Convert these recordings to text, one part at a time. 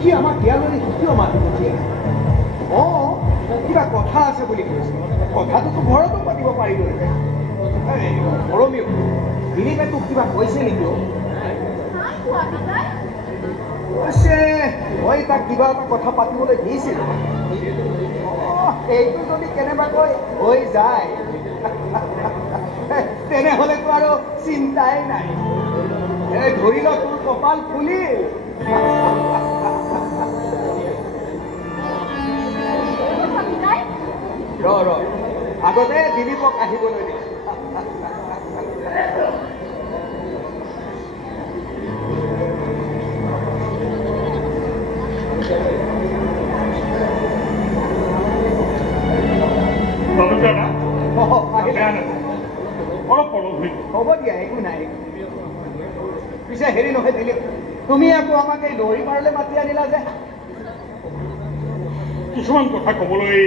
সি আমাক ইয়ালৈ কিয় মাতি পঠিয়াই? কিবা কথা আছে বুলি কৈছে। কথাটোতো ঘৰতো পাতিব পাৰিলোহেঁতেন। মৰমীও দিলীপে তোক কিবা কৈছে নেকি? কৈছে মই তাক কিবা এটা কথা পাতিবলৈ দিছিলোঁ। এইটো যদি কেনেবাকৈ হৈ যায় তেনেহ'লেতো আৰু চিন্তাই নাই। ধৰি ল তোৰ কপাল ফুলিল। ৰ আগতে দিলীপক আহিবলৈ দিম। হ'ব দিয়া, একো নাই। পিছে হেৰি নহয় দিলীপ, তুমি আকৌ আমাক এই দৌৰি পাৰলৈ মাতি আনিলা যে? কিছুমান কথা ক'বলৈ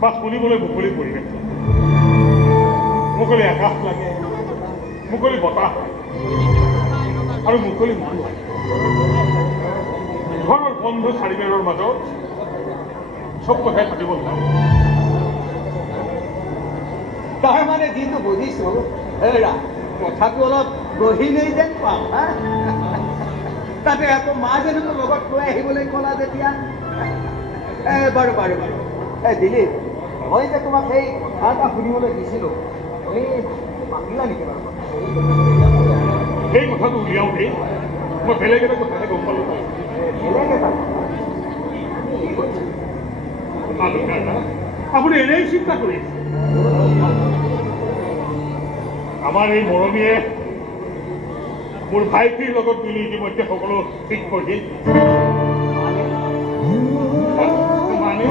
বা শুনিবলৈ মুকলি পৰিৱেশ, মুকলি আকাশ লাগে, মুকলি বতাহ আৰু মুকলি মানুহ। ঘৰৰ বন্ধু চাৰিবেৰৰ মাজত চব কথাই পাতিব নোৱাৰো। তাৰমানে যিটো বুজিছো কথাটো অলপ গহীনেই যেন পাওঁ। তাতে আকৌ মাজনীটো লগত লৈ আহিবলৈ ক'লা যেতিয়া। বাৰু দিলীপ, মই যে তোমাক সেই কথা এটা শুনিবলৈ দিছিলোঁ, তুমি মাতিলা নেকি বাৰু? সেই কথাটো উলিয়াওঁতেই মই বেলেগ এটা কথাহে গম পালোঁ। বেলেগ এটা আপুনি এনেই চিন্তা কৰি আছে। আমাৰ এই মৰমীয়ে মোৰ ভাইটিৰ লগত মিলি ইতিমধ্যে সকলো ঠিক কৰিছিল। মানে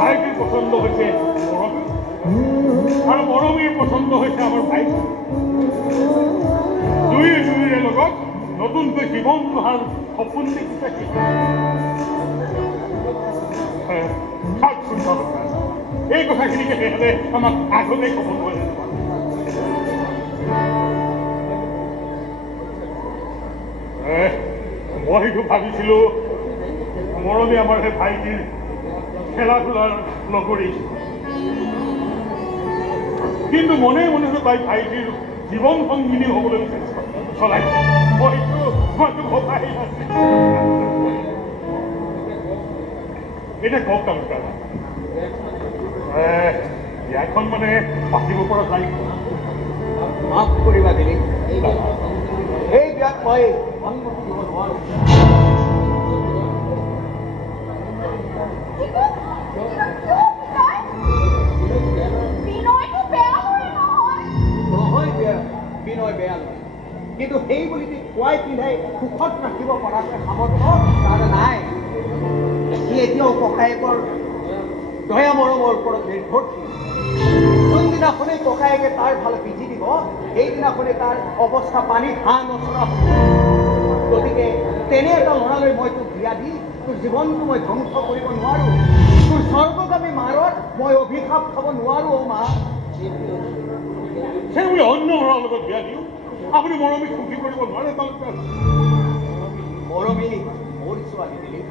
ভাইটিৰ পচন্দ হৈছে মৰমী আৰু মৰমীৰ পচন্দ হৈছে আমাৰ ভাইটি। দুয়োৰে লগত নতুনকৈ জীৱন গঢ়াৰ সপোন দেখিছে। এই কথাখিনিকে তেখেতে আমাক আগতে ক'ব নোৱাৰে। মইতো ভাবিছিলোঁ মৰমী আমাৰ সেই ভাইটিৰ খেলা ধূলাৰ নকৰি, কিন্তু মনে মনে তাই ভাইটিৰ জীৱন সংগিনী হ'বলৈ চলাইছে। মইতো ভবাই নাছিলোঁ। এতিয়া কওক তালুকদাৰ, বিয়াখন মানে পাতিব পৰা যায়? মাফ কৰিবা দিলীপ, এই বিয়াত মই সন্মতি দিব নোৱাৰো। বিনয় বেয়া নহয়, কিন্তু সেই বুলি খুৱাই পিন্ধাই সুখত ৰাখিব পৰাকৈ সামৰ্থ্য তাৰ নাই। সি এতিয়াও ককায়েকৰ দয়া মৰমৰ ওপৰত নিৰ্ভৰশীল। যোনদিনাখনেই ককায়েকে তাৰ ফালে পিঠি দিব, সেইদিনাখনেই তাৰ অৱস্থা পানী ঘাঁ নচৰা হ'ব। গতিকে তেনে এটা ল'ৰালৈ মই তোক বিয়া দি তোৰ জীৱনটো মই ধ্বংস কৰিব নোৱাৰো। তোৰ স্বৰ্গগামী মাৰত মই অভিশাপ খাব নোৱাৰো। মা, সেই বুলি অন্য ল'ৰাৰ লগত বিয়া দিওঁ? আপুনি মৰমীক সুখী কৰিব নোৱাৰে তালুকদাৰ? মৰমী মোৰ ছোৱালী দিলীপ,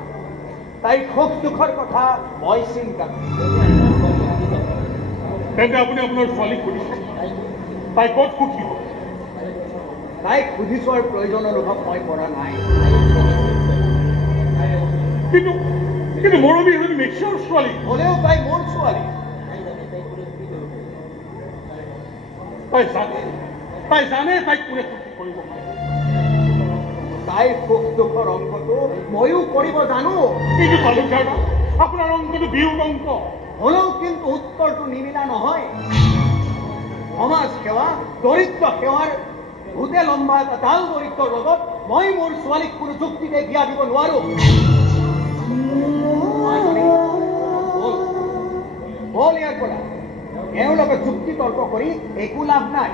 তাইৰ সুখ দুখৰ কথা মই চিন্তা কৰিম। তেন্তে আপুনি আপোনাৰ ছোৱালীক সুধিছে তাই ক'ত সুখী হ'ব? তাইক সুধি চোৱাৰ প্ৰয়োজন অনুভৱ মই কৰা নাই। কিন্তু মৰমী এজনী মেচিয়ৰ ছোৱালী হ'লেও তাই মোৰ ছোৱালী। তাই জানে তাইক কোনে সুখী কৰিব পাৰে। তাইৰ সুখ দুখৰ অংকটো ময়ো কৰিব জানো। কিন্তু তালুকদাৰ, আপোনাৰ অংকটো বিয়োগ অংক। হ'লেও কিন্তু উত্তৰটো নিমিলা নহয়। সমাজ সেৱা, দৰিদ্ৰ সেৱাৰ ভূতে লম্বা এটা ডাল দৰিদ্ৰৰ লগত মই মোৰ ছোৱালীক কোনো যুক্তিতে বিয়া দিব নোৱাৰো। বল ইয়াৰ পৰা। এওঁলোকে যুক্তি তৰ্ক কৰি একো লাভ নাই।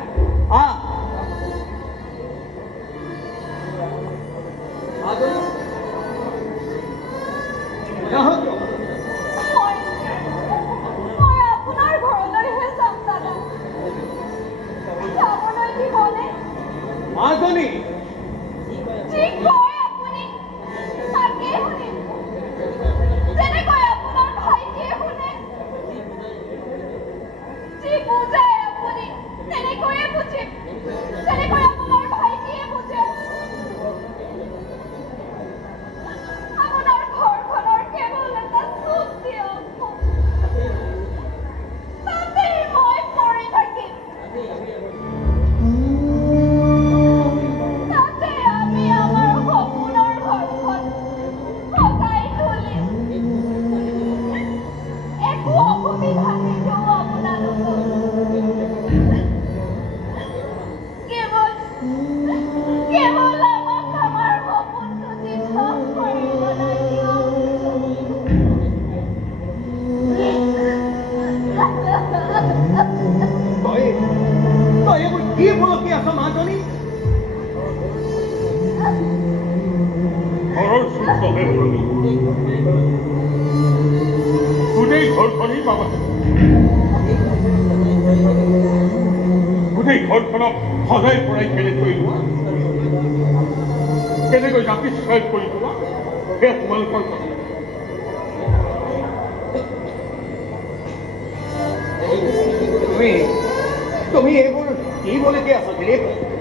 মাজনী পাবা গোটেই ঘৰখনক সজাই পৰাই কেনেকৈ লোৱা কেনেকৈ জাতিষ্কাৰ কৰি লোৱা সেয়া তোমালোকৰ কথা তুমি এইবোৰ কি বলকে আছা দিলীপ